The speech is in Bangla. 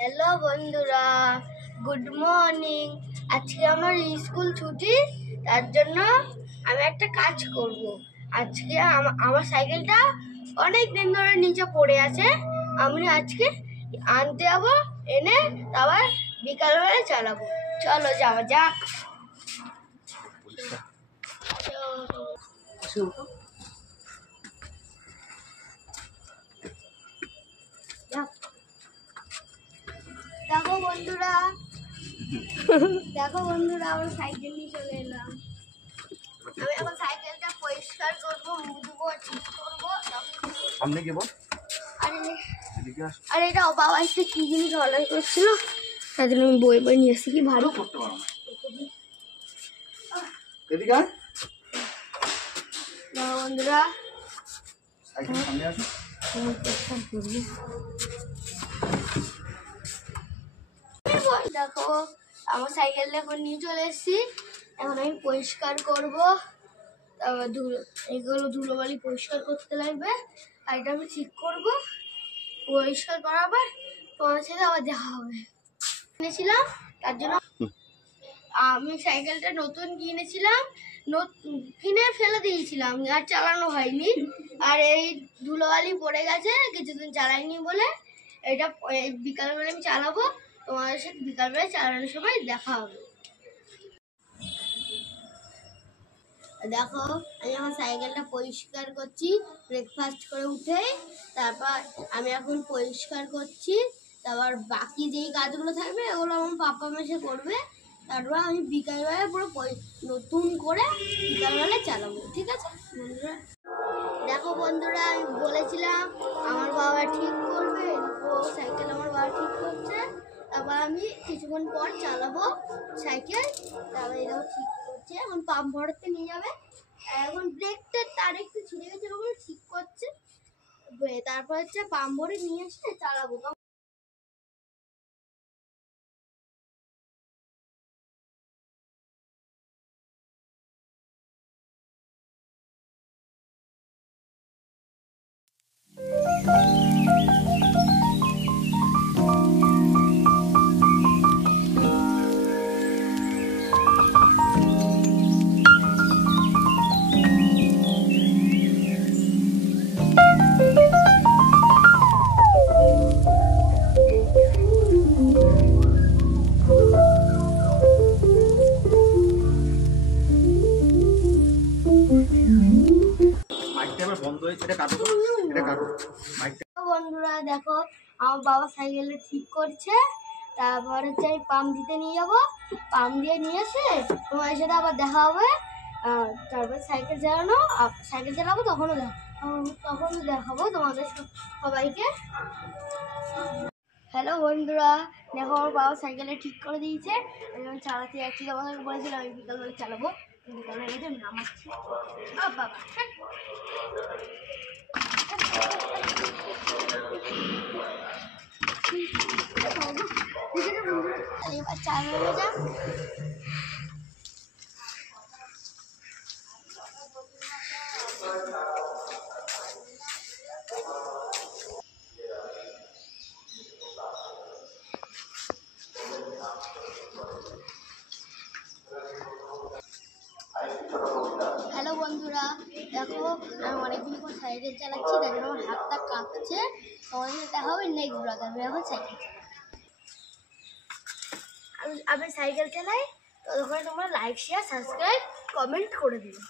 हेलो बंधुरा गुड मर्निंग। आज के আমার স্কুল ছুটি, তার জন্য আমি একটা কাজ করব। আজকে আমার সাইকেলটা অনেক দিন ধরে নিচে পড়ে আছে, আমি আজকে আনতে যাব, এনে তারপর বিকালবেলা চালাবো। চলো যাওয়া যাক। দেখো বন্ধুরা আমার সাইকেল নিয়ে চলে এলাম। আমি এখন সাইকেলটা পরিষ্কার করবো, মুছবো, ঠিক করবো। সামনে কি বল? আরে এটা বাবা এসে কি জিনিস অর্ডার করছিল, তাই জন্য আমি বই নিয়ে এসেছি। কি ভালো করতে পারো না। এদিকে আয়। দেখো বন্ধুরা, সাইকেল সামনে আসো। দেখো আমার সাইকেল এখন নিয়ে চলে এসেছি। এখন আমি পরিষ্কার করব, তারপর এগুলো ধুলোবালি পরিষ্কার করতে লাগবে, আর এটা আমি ঠিক করব। পরিষ্কার করার পর তোমার সাথে আবার দেখা হবে। কিনেছিলাম, তার জন্য আমি সাইকেলটা নতুন কিনেছিলাম, কিনে ফেলে দিয়েছিলাম, আর চালানো হয়নি। আর এই ধুলোবালি পড়ে গেছে কিছুদিন চালাইনি বলে, এটা বিকালবেলা আমি চালাবো। তোমাদের সাথে বিকালবেলা চালানোর সময় দেখা হবে। দেখো আমি আমার সাইকেলটা পরিষ্কার করছি ব্রেকফাস্ট করে উঠে। তারপর আমি এখন পরিষ্কার করছি, তারপর বাকি যেই কাজগুলো থাকবে ওগুলো আমার পাপা মেশে করবে। তারপর আমি বিকালবেলা পুরো নতুন করে বিকালবেলা চালাবো, ঠিক আছে বন্ধুরা? দেখো বন্ধুরা, আমি বলেছিলাম আমার বাবা ঠিক করবে, ও সাইকেল আমার বাবা ঠিক করছে। তারপর আমি কিছুক্ষণ পর চালাবো সাইকেল। তারপর এটাও ঠিক করছে, এখন পাম্প ভরাতে নিয়ে যাবে। এখন ব্রেকটার তার একটু ছিঁড়ে গেছে, ওগুলো ঠিক করছে। তারপর হচ্ছে পাম্প ভরে নিয়ে এসে চালাবো। বন্ধুরা দেখো আমার বাবা সাইকেলটা ঠিক করছে। তারপর হচ্ছে আমি পাম্প দিতে নিয়ে যাবো, পাম্প দিয়ে নিয়ে এসে তোমার সাথে আবার দেখা হবে। তারপর সাইকেল চালাবো, তখনও দেখাবো তোমাদের সবাইকে। হ্যালো বন্ধুরা, দেখো আমার বাবা সাইকেলটা ঠিক করে দিয়েছে, আমি যখন চালাতে যাচ্ছি। তোমাকে বলেছিলাম আমি বিকালবেলা চালাবো, বিকালবেলা এই যে নামাচ্ছি। বাবা এবার চালানো যাক। হ্যালো বন্ধুরা, দেখো আমি অনেকদিন পর সাইকেল চালাচ্ছি, তার জন্য আমার হাতটা কাঁপছে। তোমাদের সাথে দেখা হবে নেক্সট ব্লগে। আমি এখন সাইকেল আমি সাইকেল চালাই, ততক্ষণে তোমরা লাইক, শেয়ার, সাবস্ক্রাইব, কমেন্ট করে দিও।